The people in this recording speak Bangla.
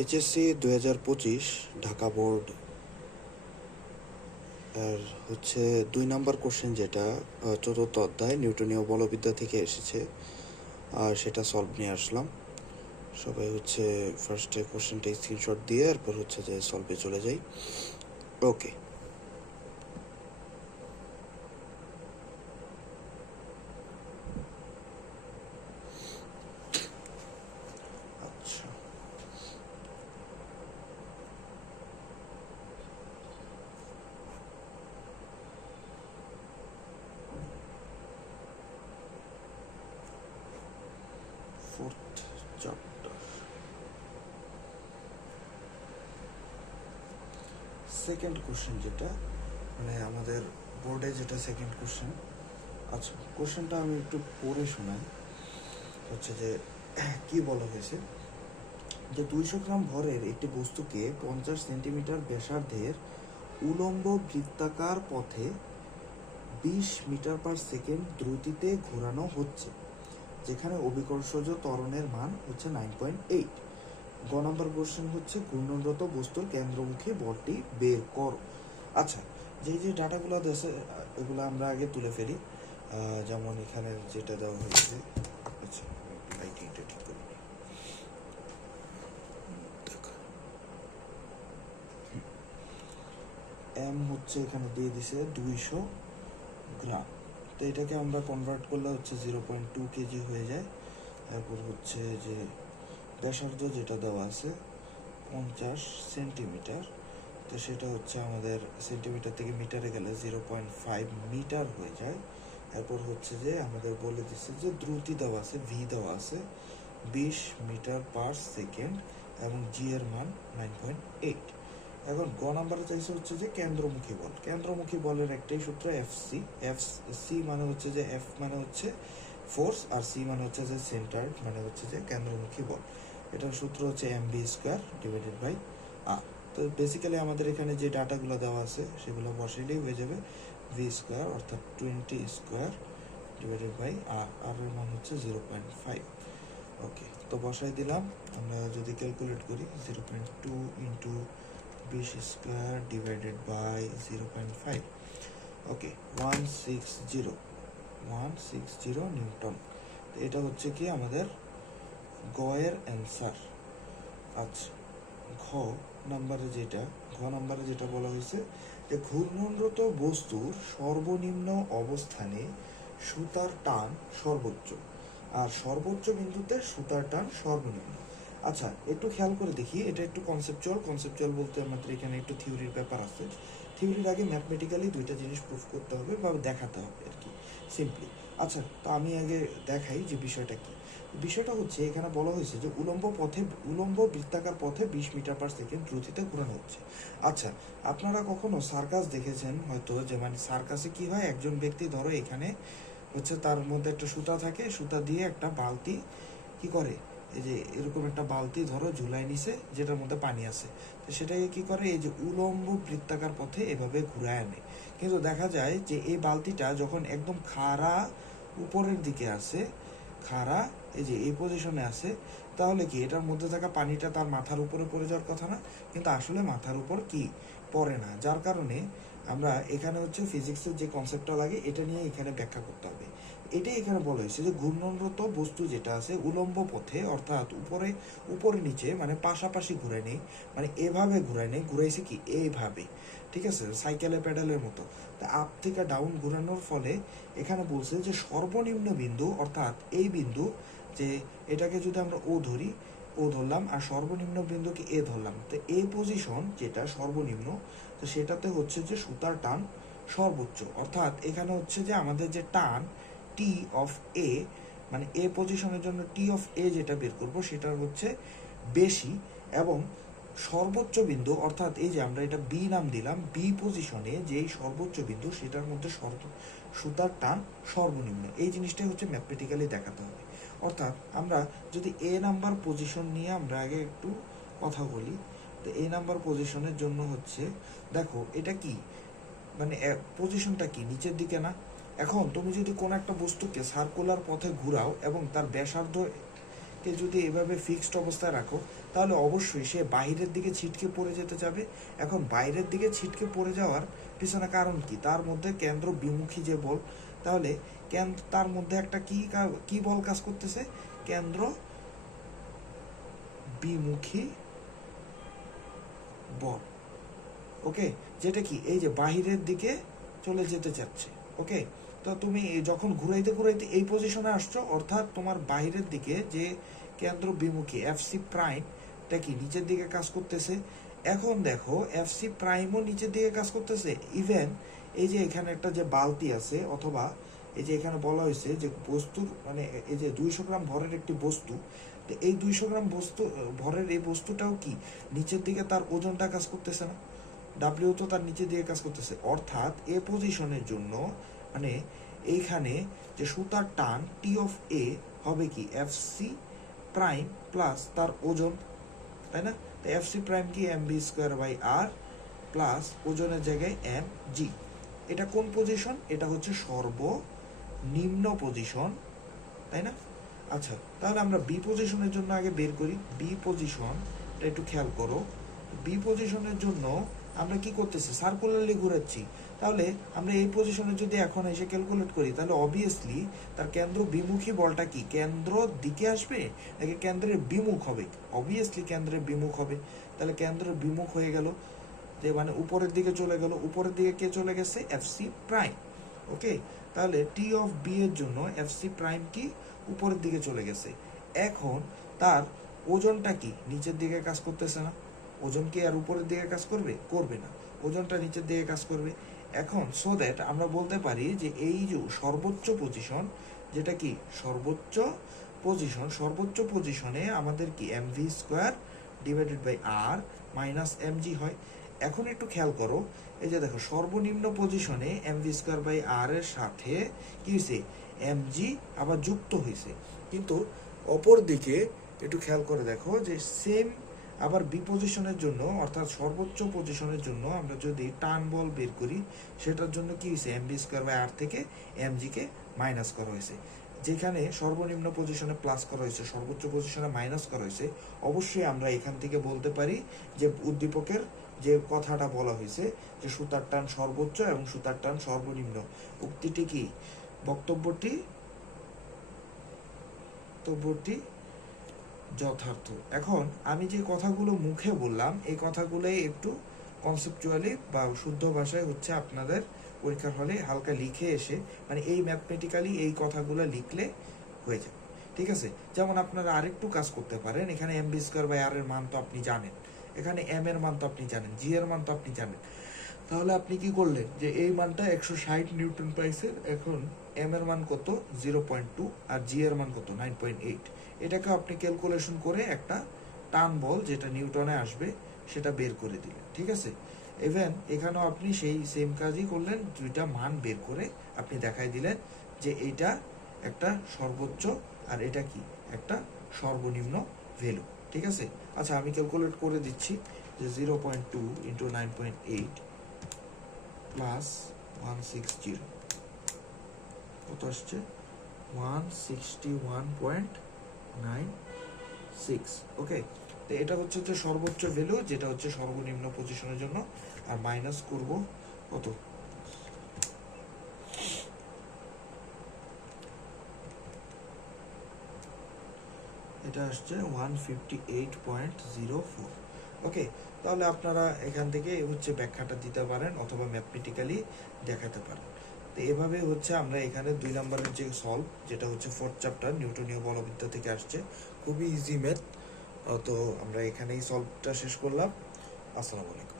এইচএসসি 2025 ঢাকা বোর্ড আর হচ্ছে 2 নম্বর কোশ্চেন, যেটা চতুর্থ অধ্যায় নিউটনীয় বলবিদ্যা থেকে এসেছে, আর সেটা সলভ নিয়ে আসলাম। সবাই হচ্ছে ফার্স্টে কোশ্চেনটা স্ক্রিনশট দিয়ে এরপর হচ্ছে যে সলভে চলে যাই। ওকে, আচ্ছা ফোর্থ চ্যাপ্টার, সেকেন্ড কোশ্চেন, যেটা মানে আমাদের বোর্ডে যেটা সেকেন্ড কোশ্চেন। আচ্ছা, কোশ্চেনটা আমি একটু পড়ে শোনাই। হচ্ছে যে কি বলা হয়েছে, যে 200 গ্রাম ভরের একটি বস্তুকে 50 সেন্টিমিটার ব্যাসার্ধের উলম্ব বৃত্তাকার পথে 20 মিটার পার সেকেন্ড দ্রুতিতে ঘোরানো হচ্ছে, যেখানে অভিকর্ষজ ত্বরণের মান হচ্ছে 9.8। গ নম্বর কোশ্চেন হচ্ছে ঘূর্ণনরত বস্তুর কেন্দ্রমুখী বলটি বের করো। আচ্ছা, যে ডাটাগুলো দেশে এগুলো আমরা আগে তুলে ফেলি। যেমন এখানে যেটা দেওয়া হয়েছে, আচ্ছা লাইটিংটা ঠিক করে নিই। এম হচ্ছে এখানে দিয়ে দিছে 200 গ্রাম, তো এটাকে আমরা কনভার্ট করলে হচ্ছে 0.2 কেজি হয়ে যায়। তারপর হচ্ছে যে ব্যাসার্ধ যেটা দেওয়া আছে 50 সেন্টিমিটার, তো সেটা হচ্ছে আমাদের সেন্টিমিটার থেকে মিটারে গেলে 0.5 মিটার হয়ে যায়। এরপর হচ্ছে যে আমাদের বলে দিচ্ছে যে দ্রুতি দেওয়া আছে, ভি দেওয়া আছে 20 মিটার পার সেকেন্ড এবং জি এর মান 9.8। এখন গ নাম্বারে চাইছে হচ্ছে যে কেন্দ্রমুখী বল। কেন্দ্রমুখী বলের একটাই সূত্র এফসি। সি মানে হচ্ছে যে এফ মানে হচ্ছে ফোর্স, আর সি মানে হচ্ছে যে সেন্টার, মানে হচ্ছে যে কেন্দ্রমুখী বল। এটার সূত্র হচ্ছে mv স্কোয়ার ডিভাইডেড বাই আর। তো বেসিক্যালি আমাদের এখানে যে ডাটাগুলো দেওয়া আছে সেগুলো বসাইলেই হয়ে যাবে ভি স্কোয়ার অর্থাৎ 20 স্কোয়ার ডিভাইডেড বাই আর। আর এর মান হচ্ছে 0.5। ওকে, তো বসাই দিলাম। আমরা যদি ক্যালকুলেট করি 0.2 into 20 square divided by 0.5, okay 160 newton. এটা হচ্ছে কি আমাদের গ এর অ্যান্সার। আচ্ছা, ঘ নাম্বারে যেটা বলা হয়েছে যে ঘূর্ণনরত বস্তুর সর্বনিম্ন অবস্থানে সুতার টান সর্বোচ্চ, আর সর্বোচ্চ বিন্দুতে সুতার টান সর্বনিম্ন। আচ্ছা, একটু খেয়াল করে দেখি, এটা একটু কনসেপচুয়াল বলতে আমাদের এখানে একটু থিওরির ব্যাপার আছে। থিওরির আগে ম্যাথমেটিক্যালি দুইটা জিনিস প্রুফ করতে হবে বা দেখাতে হবে আর কি, সিম্পলি। আচ্ছা, তো আমি আগে দেখাই যে বিষয়টা কি। বিষয়টা হচ্ছে এখানে বলা হয়েছে যে উলম্ব বৃত্তাকার পথে 20 মিটার পার সেকেন্ড দ্রুতিতে ঘোরানো হচ্ছে। আচ্ছা, আপনারা কখনো সার্কাস দেখেছেন হয়তো, যে মানে সার্কাসে কি হয়, একজন ব্যক্তি ধরো এখানে হচ্ছে তার মধ্যে একটা সুতা থাকে, সুতা দিয়ে একটা বালতি কি করে, এই যে এরকম একটা বালতি ধরো ঝুলাই নিছে যেটার মধ্যে পানি আছে, তো সেটাকে কি করে এই যে উলম্ব বৃত্তাকার পথে এভাবে ঘুরায় আনে। কিন্তু দেখা যায় যে এই বালতিটা যখন একদম খাড়া উপরের দিকে আসে, খাড়া এই যে এই পজিশনে আছে, তাহলে কি এটার মধ্যে থাকা পানিটা তার মাথার উপরে পড়ে যাওয়ার কথা না? কিন্তু আসলে মাথার উপর কি পড়ে না, যার কারণে আমরা এখানে হচ্ছে ফিজিক্সের যে কনসেপ্টটা লাগে এটা নিয়ে এখানে ব্যাখ্যা করতে হবে। এটাই এখানে বলা হয়েছে যে ঘূর্ণনরত বস্তু যেটা আছে উলম্ব পথে, অর্থাৎ উপরে নিচে মানে পাশাপাশি ঘুরে নেই, মানে এভাবে ঘুরায় নেই, ঘুরাইছে কি এইভাবে, ঠিক আছে, সাইকেলে প্যাডেলের মতো। তা আপ থেকে ডাউন ঘুরানোর ফলে এখানে বলছে যে সর্বনিম্ন বিন্দু, অর্থাৎ এই বিন্দু, যে এটাকে যদি আমরা ও ধরি, ও ধরলাম, আর সর্বনিম্ন বিন্দুকে এ ধরলাম, তো এই পজিশন যেটা সর্বনিম্ন, তো সেটাতে হচ্ছে যে সুতার টান সর্বোচ্চ। অর্থাৎ এখানে হচ্ছে যে আমাদের যে টান টি অফ এ, মানে এ পজিশনের জন্য টি অফ এ যেটা বের করব সেটা হচ্ছে বেশি, এবং সর্বোচ্চ বিন্দু, অর্থাৎ এই যে আমরা এটা বি নাম দিলাম, বি পজিশনে যেই সর্বোচ্চ বিন্দু সেটার মধ্যে সুতার টান সর্বনিম্ন। এই জিনিসটাই হচ্ছে ম্যাথমেটিক্যালি দেখাতে হবে। অর্থাৎ আমরা যদি এ নাম্বার পজিশন নিয়ে আমরা আগে একটু কথা বলি, তো এ নাম্বার পজিশনের জন্য হচ্ছে, দেখো এটা কি, মানে পজিশনটা কি নিচের দিকে না? এখন তুমি যদি কোনো একটা বস্তুকে সার্কুলার পথে ঘুরাও এবং তার ব্যাসার্ধ কে যদি এভাবে ফিক্সড অবস্থায় রাখো তাহলে অবশ্যই সে বাইরের দিকে ছিটকে পড়ে যেতে যাবে। এখন বাইরের দিকে ছিটকে পড়ে যাওয়ার পিছনে কারণ কি? তার মধ্যে কেন্দ্র বিমুখী যে বল, তাহলে তার মধ্যে একটা কি বল কাজ করতেছে? কেন্দ্র বিমুখী বল। ওকে, যেটা কি এই যে বাহিরের দিকে চলে যেতে চাচ্ছে। ওকে, তো তুমি যখন ঘুরাইতে ঘুরাইতে এই পজিশনে আসছো, অর্থাৎ তোমার বাহিরের দিকে যে কেন্দ্র বিমুখী এফসি প্রাইমটা কি নিচের দিকে কাজ করতেছে। এখন দেখো এফসি প্রাইমও নিচের দিকে কাজ করতেছে। ইভেন এই যে এখানে একটা যে বালতি আছে, অথবা এই যে এখানে বলা হয়েছে যে বস্তুর মানে এই যে 200 গ্রাম ভরের একটি বস্তু, তো এই 200 গ্রাম বস্তু ভরের এই বস্তুটাও কি নিচের দিকে তার ওজনটা কাজ করতেছে না? ডাব্লিউ তো তার নিচে দিয়ে কাজ করতেছে। অর্থাৎ এ পজিশনের জন্য মানে এইখানে যে সুতার টান টি অফ এ হবে কি এফ সি প্রাইম প্লাস তার ওজন, তাই না? তো এফ সি প্রাইম কি M B square by R plus ওজনের জায়গায় এম জি। এটা কোন পজিশন? এটা হচ্ছে সর্বনিম্ন পজিশন, তাই না? আচ্ছা, তাহলে আমরা বি পজিশনের জন্য আগে বের করি। বি পজিশন একটু খেয়াল করো। বি পজিশনের জন্য আমরা কি করতেছি? সার্কুলারলি ঘুরাচ্ছি। তাহলে আমরা এই পজিশনে যদি এখন এসে ক্যালকুলেট করি, তাহলে অবভিয়াসলি তার কেন্দ্র বিমুখী বলটা কি কেন্দ্র দিকে আসবে নাকি কেন্দ্রের বিমুখ হবে? অবভিয়াসলি কেন্দ্রের বিমুখ হবে। তাহলে কেন্দ্রের বিমুখ হয়ে গেল, যে মানে উপরের দিকে চলে গেল। উপরের দিকে কে চলে গেছে? FC prime. ওকে, তাহলে টি অফ বি এর জন্য এফসি প্রাইম কি উপরের দিকে চলে গেছে। এখন তার ওজনটা কি নিচের দিকে কাজ করতেছে না? ওজন কি আর উপরের দিকে কাজ করবে? করবে না, ওজনটা নিচের দিকে কাজ করবে। এখন সো দ্যাট আমরা বলতে পারি যে এই যে সর্বোচ্চ পজিশন, যেটা কি সর্বোচ্চ পজিশনে আমাদের কি M V square divided by R minus M G হয়। এখন একটু খেয়াল করো, এই যে দেখো সর্বনিম্ন পজিশনে এম ভি স্কোয়ার বাই আর এর সাথে কি হয়েছে? এম জি আবার যুক্ত হয়েছে। কিন্তু অপর দিকে একটু খেয়াল করে দেখো যে সেম আবার বি পজিশনের জন্য, অর্থাৎ সর্বোচ্চ পজিশনের জন্য আমরা যদি টান বল বের করি, সেটার জন্য কি হয়েছে? এম বি স্কোয়ার বাই আর থেকে এম কে মাইনাস করা হয়েছে। যেখানে সর্বনিম্ন পজিশনে প্লাস করা হয়েছে, সর্বোচ্চ পজিশনে মাইনাস করা হয়েছে, অবশ্যই আমরা এখান থেকে বলতে পারি যে উদ্দীপকের যে কথাটা বলা হয়েছে যে সুতার টান সর্বোচ্চ এবং সুতার টান সর্বনিম্ন, উক্তিটি কি বক্তব্যটি যথার্থ। এখন আমি যে কথাগুলো মুখে বললাম এই কথাগুলোই একটু কনসেপচুয়ালি বা শুদ্ধ ভাষায় হচ্ছে আপনাদের পরীক্ষার হলে হালকা লিখে এসে মানে এই ম্যাথমেটিক্যালি এই কথাগুলো লিখলে হয়ে যাবে। ঠিক আছে, যেমন আপনারা আরেকটু কাজ করতে পারেন। এখানে এম বি স্কোয়ার বাই আর এর মান তো আপনি জানেন, এখানে এম এর মান তো আপনি জানেন, জি এর মান তো আপনি জানেন। তাহলে আপনি কি করলেন যে এই মানটা 160 নিউটন পাইছে। এখন এম এর মান কত? 0.2 আর জি এর মান কত? 9.8। এটাকে আপনি ক্যালকুলেশন করে একটা টান বল যেটা নিউটনে আসবে সেটা বের করে দিলেন। ঠিক আছে, ইভেন এখানেও আপনি সেই সেম কাজই করলেন, দুইটা মান বের করে আপনি দেখাই দিলেন যে এইটা একটা সর্বোচ্চ আর এটা কি একটা সর্বনিম্ন ভ্যালু। ঠিক আছে, আচ্ছা আমি ক্যালকুলেট করে দিচ্ছি যে 0.2 ইন্টু 9.8 প্লাস 160 কত আসছে? 161.96। ওকে, তো এটা হচ্ছে যে সর্বোচ্চ ভ্যালু, যেটা হচ্ছে সর্বনিম্ন পজিশনের জন্য। আর মাইনাস করব কত? এটা আসছে 158.04। ওকে, তাহলে আপনারা এখান থেকে হচ্ছে ব্যাখ্যাটা দিতে পারেন অথবা ম্যাথমেটিক্যালি দেখাতে পারেন। তো এভাবে হচ্ছে আমরা এখানে 2 নম্বরের যে সলভ, যেটা হচ্ছে 4th চ্যাপ্টার নিউটনীয় বলবিদ্যা থেকে আসছে, খুবই ইজি ম্যাথ। তো আমরা এখানেই সলভটা শেষ করলাম। আসসালামু আলাইকুম।